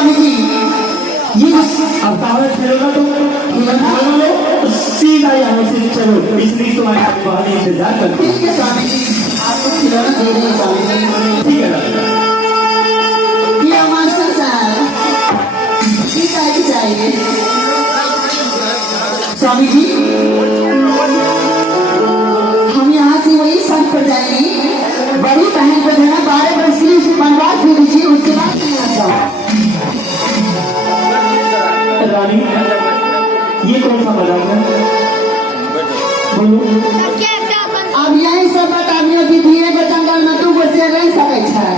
स्वामी जी ये अब तावड़ खेलोगा तो सीधा यहाँ से चलो, इसलिए तुम्हारे बहाने इंतजार करते ठीक है स्वामी जी, आपको खिलौना दे रहे हैं स्वामी जी। ठीक है ये मास्टर साहब ये चाहिए चाहिए स्वामी जी, हम यहाँ से वही संत पर जाएंगे, बड़ी बहन को देना 12 वर्ष के लिए उसे बनवास दे दीजिए, उसके बाद रानी ये कौन सा मजाक है? बोलो। अब यही सब आदमियों की धीरे को जंगल में तू से रह सके है।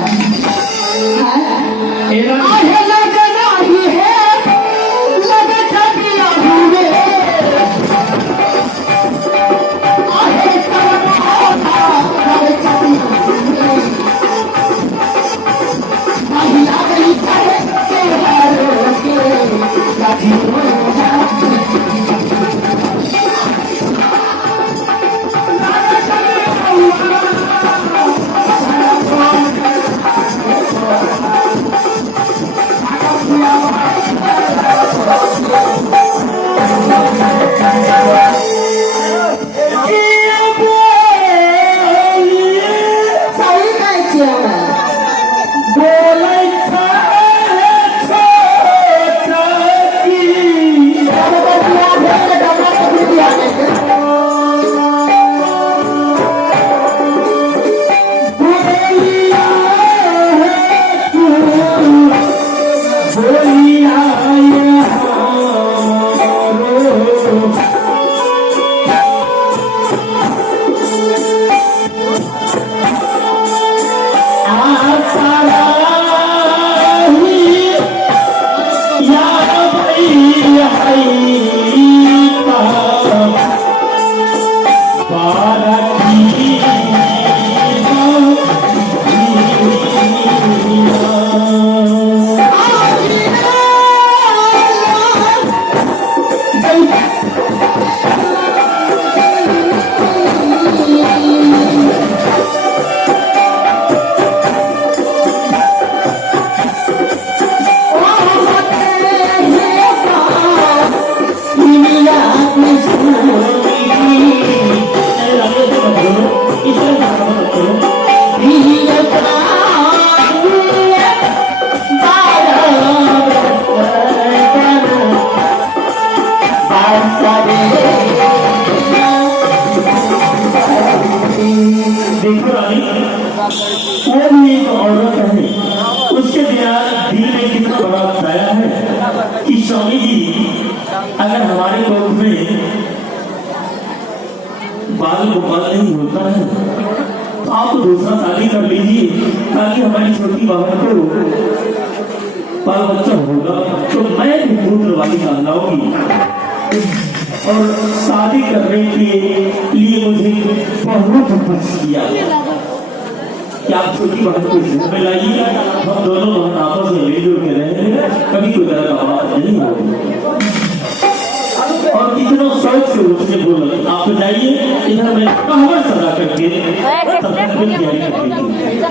स्वामी जी अगर हमारे लोग में बाल गोपाल नहीं होता है तो आप दूसरा शादी कर लीजिए ताकि हमारी छोटी बहन को बाल बच्चा होगा तो मैं भी पुत्र वाली कहलाऊंगी। और शादी करने के लिए मुझे बहुत कुछ किया कि आप छोटी बहन को घर में लाइए, हम दोनों बहन आपस में मिलजुल के रहेंगे, कभी कोई तरह का बात नहीं होगी। और इतना शौक से उसने बोला आप जाइए, इधर मैं कहवर सजा करके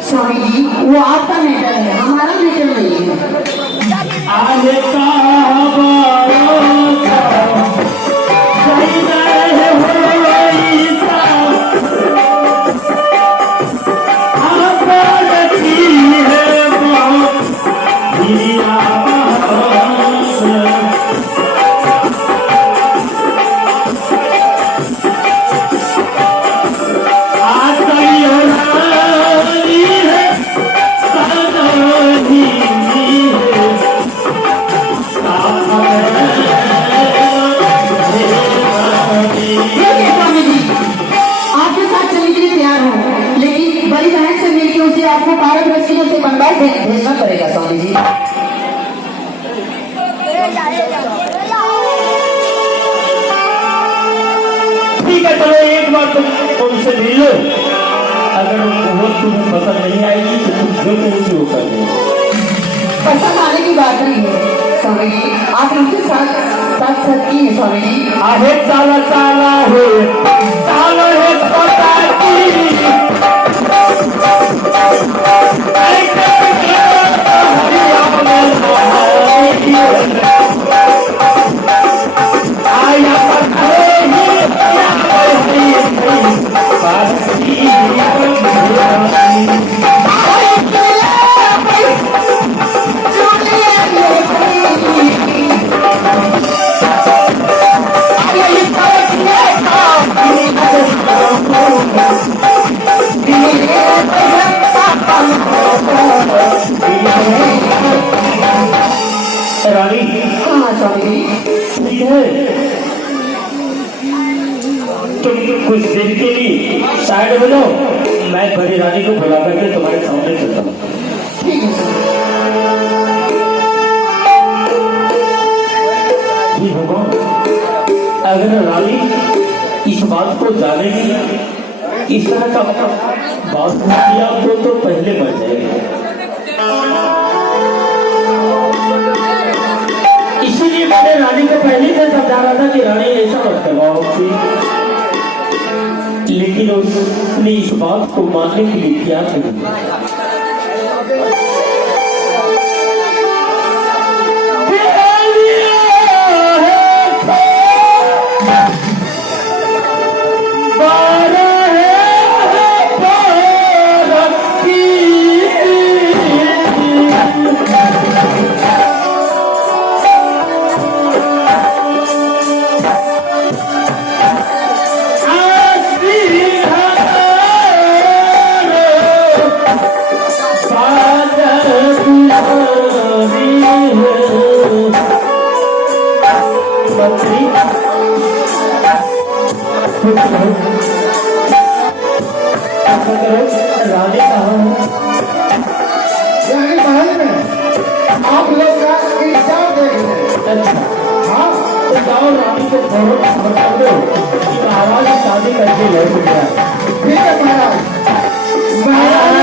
स्वामी जी वो आपका मैटर है, हमारा मैटर नहीं है। आगे का आपको 12 वर्षियों से बनवास भेजना पड़ेगा स्वामी जी। ठीक है चलो एक बार तुम उनसे मिल लो, अगर वो तुम्हें पसंद नहीं आएगी तो तुम जो कहेंगे वो कर देंगे। पसंद आने की बात नहीं है स्वामी जी, आप उनके साथ साथ की है स्वामी जी। आहे चाला चाला है चाला है छोटा की I स्वामी ठीक है, तुम कुछ देर के लिए साइड हो जाओ, मैं बड़ी रानी को बुला करके तुम्हारे सामने चलता हूँ। ठीक है स्वामी। ठीक होगा, अगर रानी इस बात को जानेगी, इस तरह का बात किया तो पहले मर जाएगा। इसीलिए मैंने रानी को पहले से समझा रहा था कि रानी ऐसा मत करवाओ, लेकिन उसने इस बात को मानने के लिए क्या नहीं। रानी कहाँ यही महल में आप लोग का इंतजार देख रहे हैं। है? हाँ तो जाओ, रानी को फौरन बता दो कि महाराज शादी करके लौट गया। ठीक है महाराज। महाराज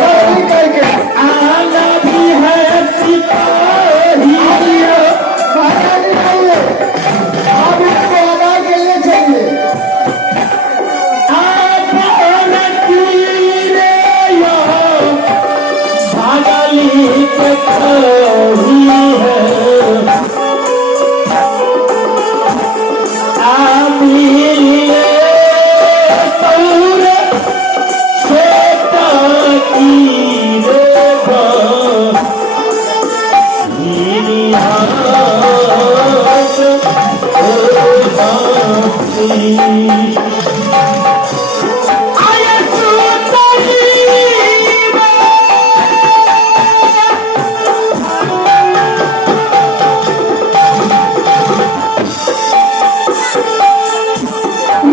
शादी करके आना भी है सिपाही, महाराज नहीं है, आप इसको अदा के लिए चाहिए।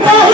नहीं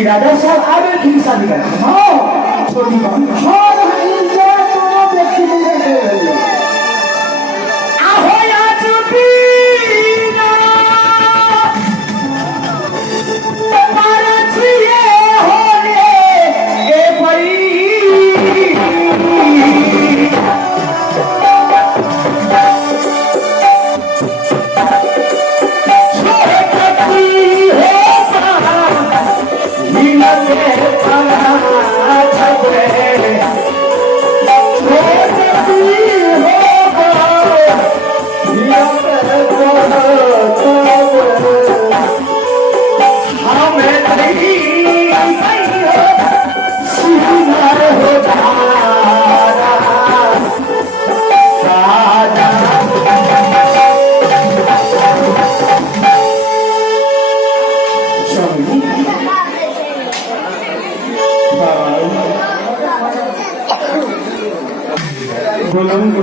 कि राजा साहब आगे की शादी करते हाँ छोटी बहन और हिंसा दोनों व्यक्ति मिल गए आहो या चुपीना तुम्हारे छिए होने के परी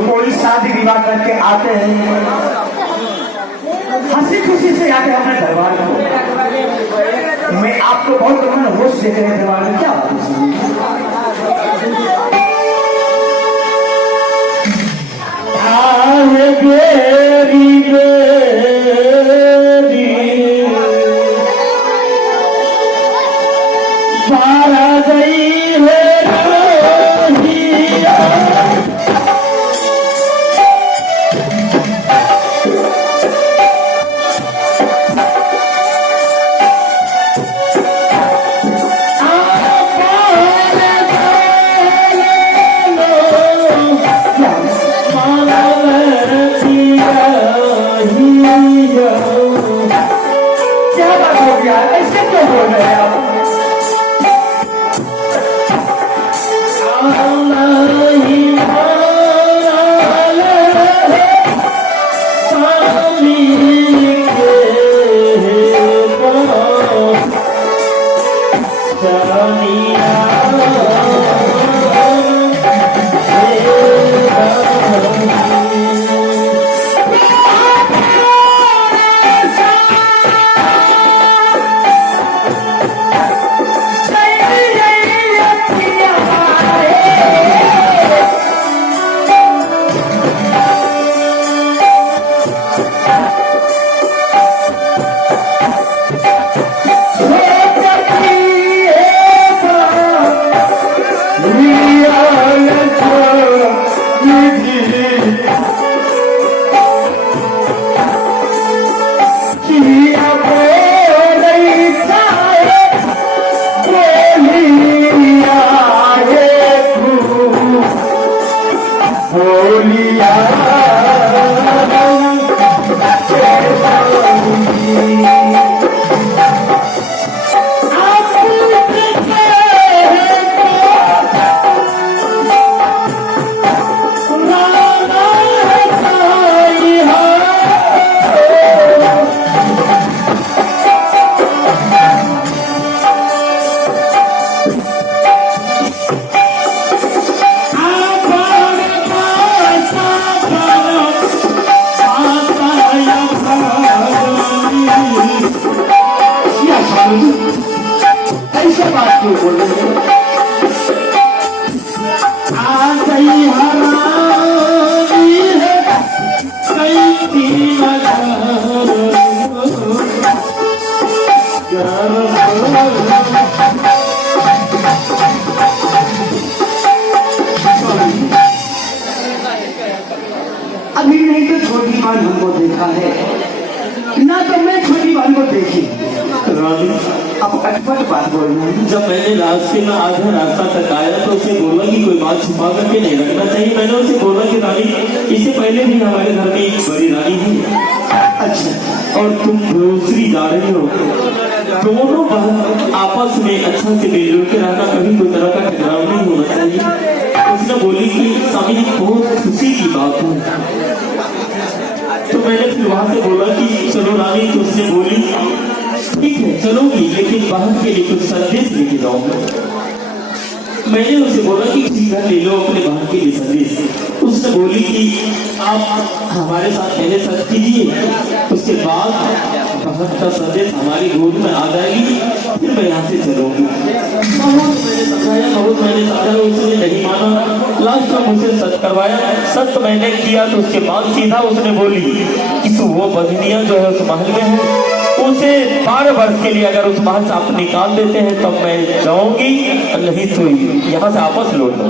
कोई शादी विवाह करके आते हैं हंसी खुशी से आते हैं अपने दरबार को मैं आपको बहुत मन होश देख रहे दरबार में क्या बात है बेरी बेरी सारा गई है अभी नहीं तो छोटी बहन हमको देखा है ना तो मैं छोटी बहन को देखी रानी अब अटपट बात बोल रहे हैं जब मैंने रास्ते में आधा रास्ता तक आया तो उसे बोला कि कोई बात छुपा करके नहीं रखना चाहिए। मैंने उसे बोला कि रानी इससे पहले भी हमारे घर में एक बड़ी रानी है अच्छा और तुम दूसरी जा रही हो, दोनों बहन आपस में अच्छा से मिलजुल के रहना, कभी कोई तरह का टकराव नहीं होना चाहिए। उसने बोली कि स्वामी जी बहुत खुशी की बात है। तो मैंने फिर वहां से बोला कि चलो रानी, तो उसने बोली ठीक है चलोगी, लेकिन बहन के लिए कुछ संदेश लेके जाऊंगा। मैंने उसे बोला कि ठीक है ले लो अपने बहन के लिए संदेश। उसने बोली कि आप हमारे साथ पहले सच कीजिए, उसके बाद बहन का संदेश हमारी गोद में आ जाएगी, फिर मैं यहाँ से चलोगी। बहुत मैंने समझाया, बहुत मैंने समझाया, उसने नहीं माना। लास्ट में मुझसे सच करवाया। सच मैंने किया तो उसके बाद सीधा उसने बोली कि वो बंधनियां जो है उस महल में है, उसे 12 वर्ष के लिए अगर उस महल से आप निकाल देते हैं तब मैं जाऊंगी, नहीं तो यहाँ से आपस लौट लो।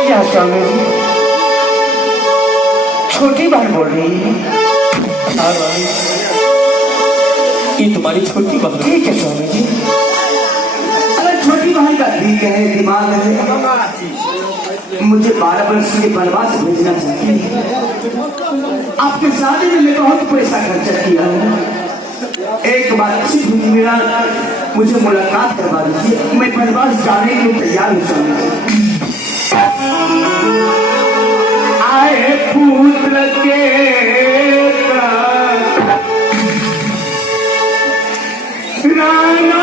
क्या स्वामी जी, छोटी बहन बोल रही है? हाँ रानी, ये तुम्हारी छोटी बहन। ठीक है स्वामी जी, अगर छोटी बहन का ठीक है, दिमाग है, मुझे 12 वर्ष के वनवास भेजना चाहती है। आपके शादी में मैं बहुत पैसा खर्चा किया है, एक बार मेरा मुझे मुलाकात करवा दीजिए, मैं वनवास जाने के लिए तैयार हूँ स्वामी जी। आए पुत्र के राना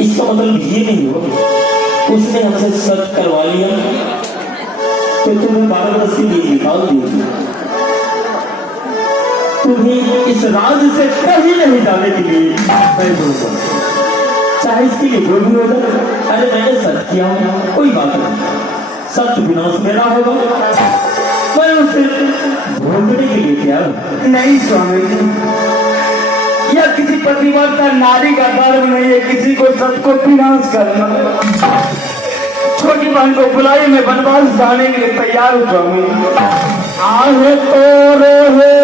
इसका मतलब ये नहीं हो उसने हमसे सच करवा लिया तो तुम्हें 12 वर्ष के लिए निकाल दिया, तुम्हें इस राज से कहीं नहीं जाने के लिए मैं बोलूंगा, चाहे इसके लिए जो भी हो जाए। अरे मैंने सच किया, कोई बात नहीं, सच विनाश मेरा होगा, मैं उसे भोगने के लिए तैयार हूं। नहीं स्वामी जी, यह किसी पतिव्रता नारी का धर्म नहीं है किसी को सच को विनाश करना। छोटी बहन को बुलाए, मैं वनवास जाने के लिए तैयार हूँ स्वामी। आज तो रहे